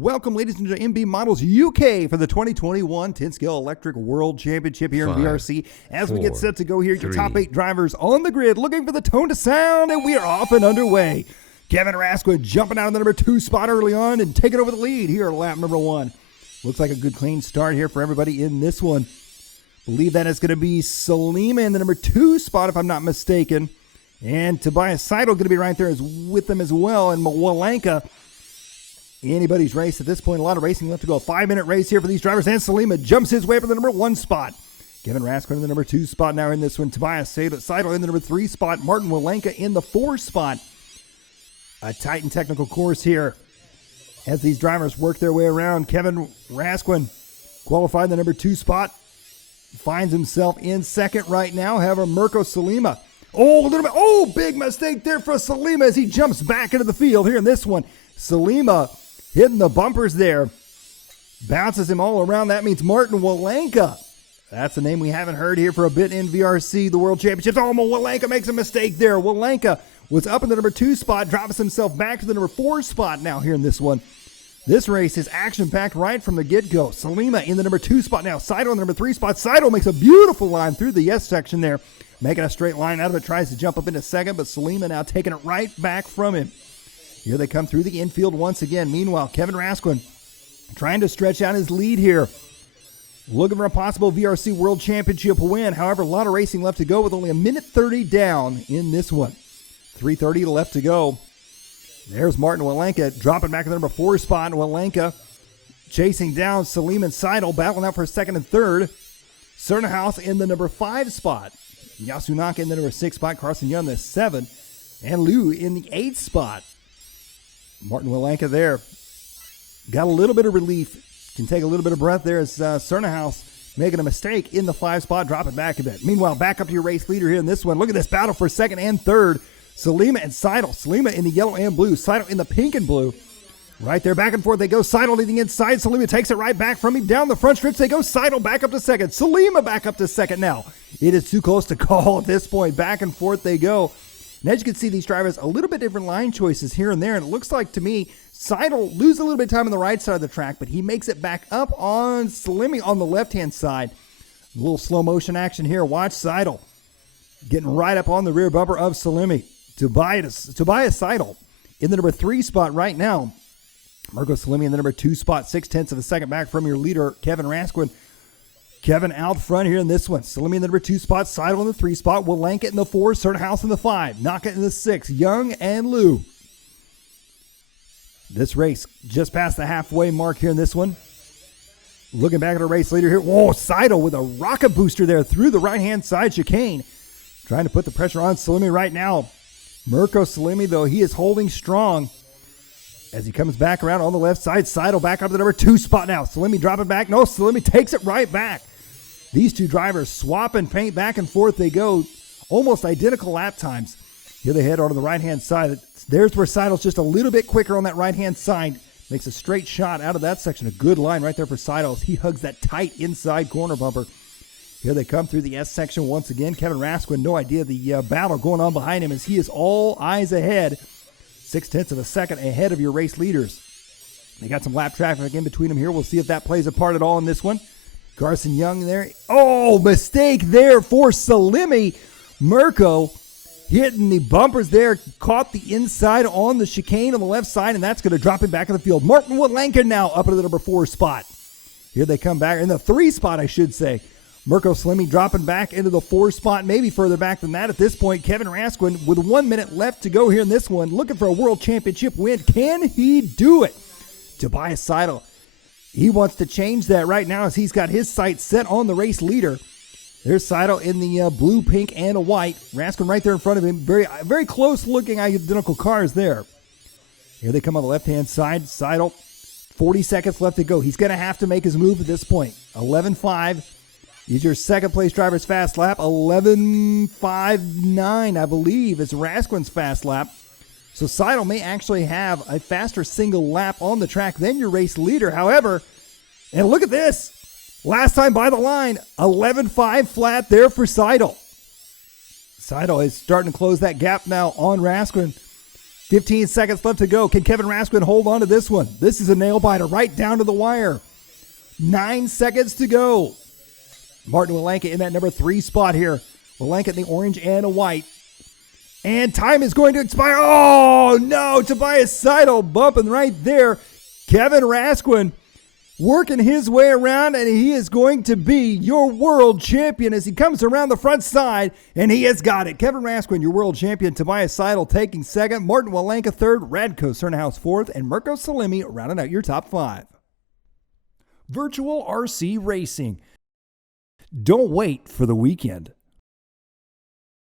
Welcome, ladies and gentlemen, MB Models UK for the 2021 10-Scale Electric World Championship here in VRC. As we get set to go here, your top 8 drivers on the grid looking for the tone to sound, and we are off and underway. Kevin Rasquin jumping out of the number 2 spot early on and taking over the lead here at lap number 1. Looks like a good clean start here for everybody in this one. Believe that it's going to be Salima in the number 2 spot, if I'm not mistaken. And Tobias Seidel going to be right there with them as well. And Walenka, anybody's race at this point. A lot of racing left to go. A 5-minute race here for these drivers. And Salima jumps his way for the number 1 spot. Kevin Rasquin in the number 2 spot now in this one. Tobias Seidel in the number 3 spot. Martin Walenka in the 4 spot. A tight and technical course here as these drivers work their way around. Kevin Rasquin qualified in the number 2 spot. Finds himself in second right now. However, Mirko Salima. Big mistake there for Salima as he jumps back into the field here in this one. Salima hitting the bumpers there. Bounces him all around. That means Martin Walenka. That's a name we haven't heard here for a bit in VRC, the World Championships. Walenka makes a mistake there. Walenka was up in the number 2 spot, drops himself back to the number 4 spot now here in this one. This race is action-packed right from the get-go. Salima in the number 2 spot now. Seidel in the number 3 spot. Seidel makes a beautiful line through the yes section there. Making a straight line out of it. Tries to jump up into second, but Salima now taking it right back from him. Here they come through the infield once again. Meanwhile, Kevin Rasquin trying to stretch out his lead here. Looking for a possible VRC World Championship win. However, a lot of racing left to go with only a minute 30 down in this one. 3:30 left to go. There's Martin Walenka dropping back to the number 4 spot. Walenka chasing down Salima and Seidel, battling out for second and third. Cernhaus in the number 5 spot. Yasunaka in the number 6 spot. Carson Young the 7. And Liu in the 8th spot. Martin Walenka there. Got a little bit of relief. Can take a little bit of breath there as Cernhaus making a mistake in the 5 spot. Drop it back a bit. Meanwhile, back up to your race leader here in this one. Look at this battle for second and third. Salima and Seidel. Salima in the yellow and blue. Seidel in the pink and blue. Right there, back and forth they go. Seidel leading inside. Salima takes it right back from him. Down the front stretch they go. Seidel back up to second. Salima back up to second now. It is too close to call at this point. Back and forth they go. And as you can see, these drivers, a little bit different line choices here and there. And it looks like to me, Seidel loses a little bit of time on the right side of the track, but he makes it back up on Salima on the left-hand side. A little slow motion action here. Watch Seidel getting right up on the rear bumper of Salima. Tobias Seidel in the number 3 spot right now. Mirko Salima in the number 2 spot, 0.6 of a second back from your leader, Kevin Rasquin. Kevin out front here in this one. Salima in the number 2 spot, Seidel in the 3 spot, Walenka in the 4, Cernhaus in the 5, Naka in the 6, Young and Liu. This race just past the halfway mark here in this one. Looking back at our race leader here. Whoa, Seidel with a rocket booster there through the right-hand side chicane. Trying to put the pressure on Salima right now. Mirko Salima, though, he is holding strong as he comes back around on the left side. Seidel back up to the number 2 spot now. Salima dropping back. No, Salima takes it right back. These two drivers swap and paint back and forth. They go almost identical lap times. Here they head onto the right-hand side. There's where Seidel's just a little bit quicker on that right-hand side. Makes a straight shot out of that section. A good line right there for Seidel as he hugs that tight inside corner bumper. Here they come through the S section once again. Kevin Rasquin, no idea the battle going on behind him as he is all eyes ahead. 0.6 of a second ahead of your race leaders. They got some lap traffic in between them here. We'll see if that plays a part at all in this one. Carson Young there. Oh, mistake there for Salima. Mirko hitting the bumpers there. Caught the inside on the chicane on the left side, and that's going to drop him back in the field. Martin Walenka now up into the number 4 spot. Here they come back in the 3 spot, I should say. Mirko Salima dropping back into the 4 spot, maybe further back than that at this point. Kevin Rasquin with 1 minute left to go here in this one, looking for a world championship win. Can he do it? Tobias Seidel, he wants to change that right now as he's got his sights set on the race leader. There's Seidel in the blue, pink, and a white. Rasquin right there in front of him. Very, very close looking identical cars there. Here they come on the left-hand side. Seidel, 40 seconds left to go. He's going to have to make his move at this point. 11.5. Is your second place driver's fast lap. 11.59, I believe, is Rasquin's fast lap. So Seidel may actually have a faster single lap on the track than your race leader. However, and look at this. Last time by the line, 11.5 flat there for Seidel. Seidel is starting to close that gap now on Rasquin. 15 seconds left to go. Can Kevin Raskin hold on to this one? This is a nail-biter right down to the wire. 9 seconds to go. Martin Walenka in that number 3 spot here. Walenka in the orange and a white. And time is going to expire. Oh, no. Tobias Seidel bumping right there. Kevin Raskin working his way around, and he is going to be your world champion as he comes around the front side, and he has got it. Kevin Raskin, your world champion. Tobias Seidel taking second. Martin Walenka third. Radko Cernhaus fourth. And Mirko Salimi rounding out your top 5. Virtual RC Racing. Don't wait for the weekend.